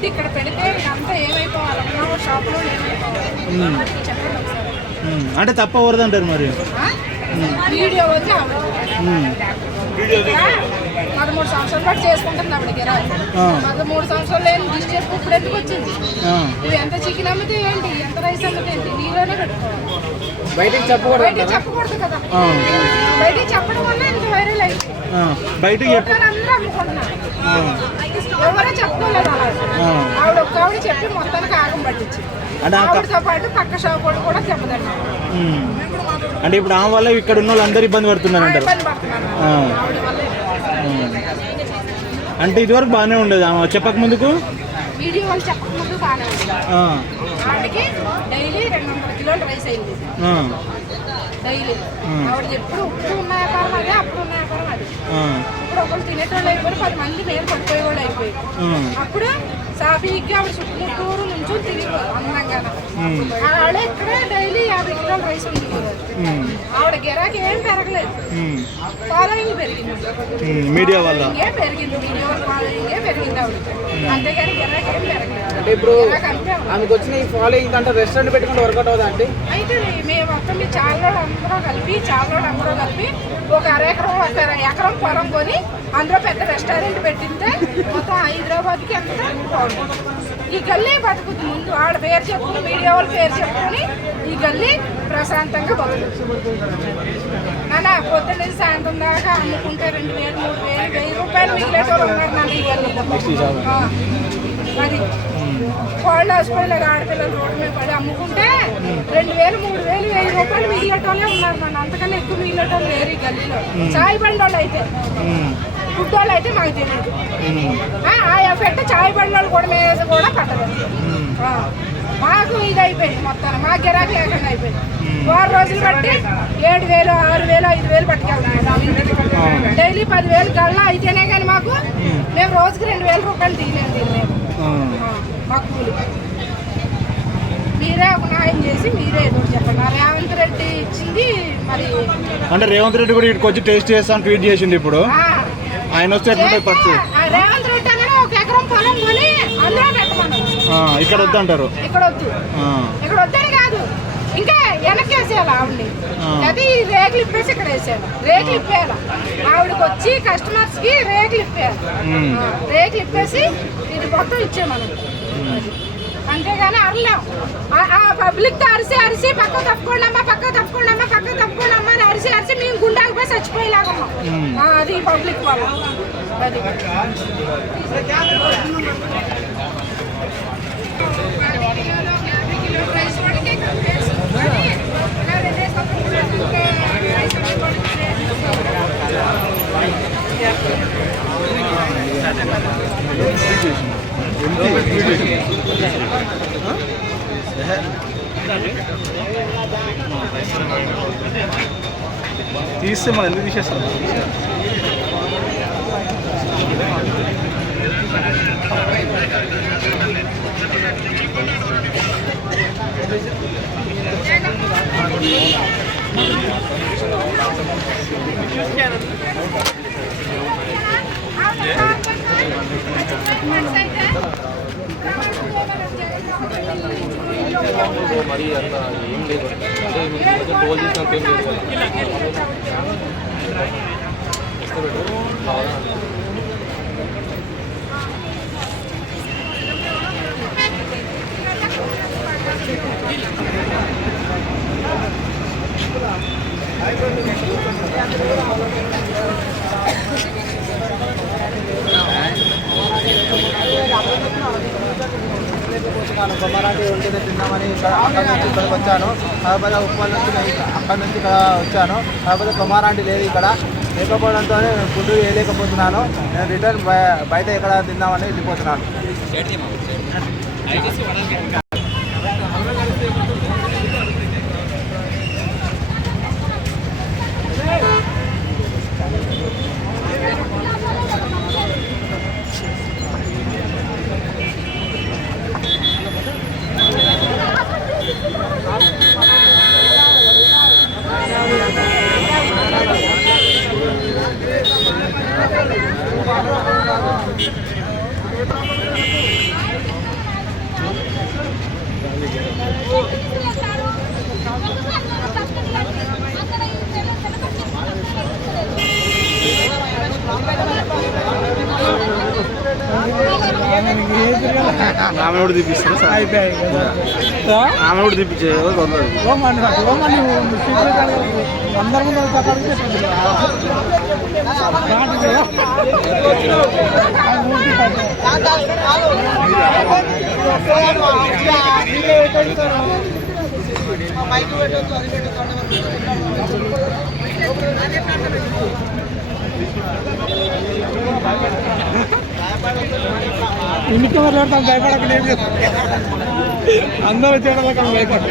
పెట్టి ఇక్కడ పెడితే ఇదంతా ఏమైపోవాలి షాప్లో ఏమైపోవాలి చెప్పండి ఒకసారి. అంటే తప్పకూడదంటారు మరి. వీడియో వచ్చి 13 సంవత్సరాలు బట్టి చేసుకుంటుంది ఆవిడ గిరాయి. 13 సంవత్సరాలు లేని డిష్ చెప్పు ఇప్పుడు ఎందుకు వచ్చింది? నువ్వు ఎంత చికెన్ అమ్మితే ఏంటి, ఎంత రైస్ అమ్మితే ఏంటి, నీలోనే పెట్టుకోవాలి. బయటికి చెప్పకూడదు కదా. బయటికి చెప్పడం వల్ల ఇంత వైరల్ అయింది. బయటికి అందరూ అమ్ముకుంటున్నారు, ఎవరో చెప్పుకోలేదు. అలా ఆవిడ ఒక్క ఆవిడ చెప్పి మొత్తానికి ఆగం పట్టించి ఆవిడతో పాటు పక్క షాప్ వాళ్ళు కూడా దెబ్బతిన్నారు. అంటే ఇప్పుడు ఆమె వల్ల ఇక్కడ ఉన్న వాళ్ళు అందరూ ఇబ్బంది పడుతున్నారు అంటారు. అంటే ఇదివరకు బాగానే ఉండేది ఆమె చెప్పక ముందుకు, వీడియో వాళ్ళు చెప్పక ముందు బాగానే ఉండేది. ఆవిడకి డైలీ 200 కిలోలు రైస్ అయింది డైలీ. ఆవిడ ఎప్పుడు ఉప్పు ఉన్న వ్యాపారం అదే, అప్పుడు ఉన్న వ్యాపారం అది. ఇప్పుడు ఒకళ్ళు తినేటోళ్ళు అయిపోయి 10 మంది నేను పడిపోయే వాళ్ళు అయిపోయి. అప్పుడు సాఫీగా ఆవిడ చుట్టూరు నుంచి తిరిగిపోదు అందంగా. ఆవిడ ఇక్కడ డైలీ 50 కిలోలు రైస్ ఉంది. ఆవిడ గిరాకీ ఏం పెరగలేదు, ఫాలోయింగ్ పెరిగింది. మీడియా వల్ల పెరిగింది, మీడియా వల్ల ఫాలోయింగే పెరిగింది ఆవిడ. అంతేగాని గిరాకీ ఏం పెరగలేదు. అంటే ఇప్పుడు ఆమెకు వచ్చిన ఈ ఫాలోయింగ్ అంటే రెస్టారెంట్ పెట్టుకుంటే వర్కౌట్ అవుదా అంటే? అయితే మేము మొత్తం చాలా అందరూ కలిపి ఒక ఎకరం పొలం కొని అందులో పెద్ద రెస్టారెంట్ పెట్టింటే మొత్తం హైదరాబాద్కి ఎంత ఈ గల్లీ బతుకుతుంది. ముందు ఆడ పేరు చెప్పుకుని, మీడియా వాళ్ళ పేరు చెప్పుకొని ఈ గల్లీ ప్రశాంతంగా బతుకుతుంది. నాన్న పొద్దున్న సాయంత్రం దాకా అమ్ముకుంటే 2000, 3000, 1000 రూపాయలు మిగిలేటోళ్ళు ఉన్నారు నాన్న ఈ గల్లీలో. అది కోల్డ్ హాస్పిటల్ ఆడపిల్లలు రోడ్డు మీద పడి అమ్ముకుంటే 2000, 3000, 1000 రూపాయలు మిగిలేటోళ్ళే ఉన్నారు నాన్న. అంతకన్నా ఎక్కువ మిగిలేటోళ్ళు లేరు ఈ గల్లీలో. చాయ్ బండి వాళ్ళు అయితే, ఫుడ్ వాళ్ళు అయితే మాకు తెలియదు. ఆ ఎఫెక్ట్ చాయ్ బండి వాళ్ళు కూడా మీద కూడా పట్టదు. మాకు ఇది అయిపోయింది మొత్తం, మా గిరాకీ లేకుండా అయిపోయింది. 6 రోజులు బట్టి 7000, 6000, 5000 పట్టుకెళ్తాం. డైలీ 10,000 గల్లా అయితేనే కానీ మాకు మేము రోజుకి 2000 రూపాయలు తీయలేము. మా కూలి మీరే ఒక న్యాయం చేసి మీరే ఏదో చెప్పండి. రేవంత్ రెడ్డి ఇచ్చింది మరి. అంటే రేవంత్ రెడ్డి కూడా ఇక్కడికి వచ్చి టేస్ట్ చేస్తాను ట్వీట్ చేసింది. ఇప్పుడు ఆయన వస్తే రేవంత్ రెడ్డి అనేది ఒక ఎకరం పొలం కొని అందులో పెట్టమన్నారు. ఇక్కడ వద్దంటారు. ఇక్కడ వద్దని కాదు, ఇంకా వెనక్కి వేసేయాలి ఆవిడని. అది రేకులు ఇప్పేసి ఇక్కడ వేసేయాలి. రేకులు ఇప్పేయాలి ఆవిడకి వచ్చి కస్టమర్స్ కి రేకులు ఇప్పేయాలి. రేకులు ఇప్పేసి ఇది మొత్తం ఇచ్చేయమని. అంతేగాని అరలేం. ఆ పబ్లిక్ తో అరిసి పక్క తప్పుకోండి అమ్మా అని అరిసి మేము గుండాకి పోయి చచ్చిపోయేలాగమ్మా. అది పబ్లిక్ వల్ల. అది తీస్తే మనం ఎందుకు తీసేస్తాం? మరి అంత ఏం లేదు, అంటే టోల్ చేసినంత ఏం లేదు. కొమ్మరాటి వండిన తిన్నామని అక్కడ నుంచి ఇక్కడికి వచ్చాను. కాకపోతే ఉప్పల్ నుంచి అక్కడ నుంచి ఇక్కడ వచ్చాను. కాకపోతే కొమ్మరాంటి లేదు ఇక్కడ, లేకపోవడంతో ఫుడ్ వేయలేకపోతున్నాను. నేను రిటర్న్ బయట ఎక్కడ తిందామని వెళ్ళిపోతున్నాను. ఆమె కూడా తీపిస్తారు సార్ ఆమె కూడా తీపించే అందరి ముందు ఇంటికి మాట్లాడతాం భయపడక అందరూ వచ్చేయడం భయపడ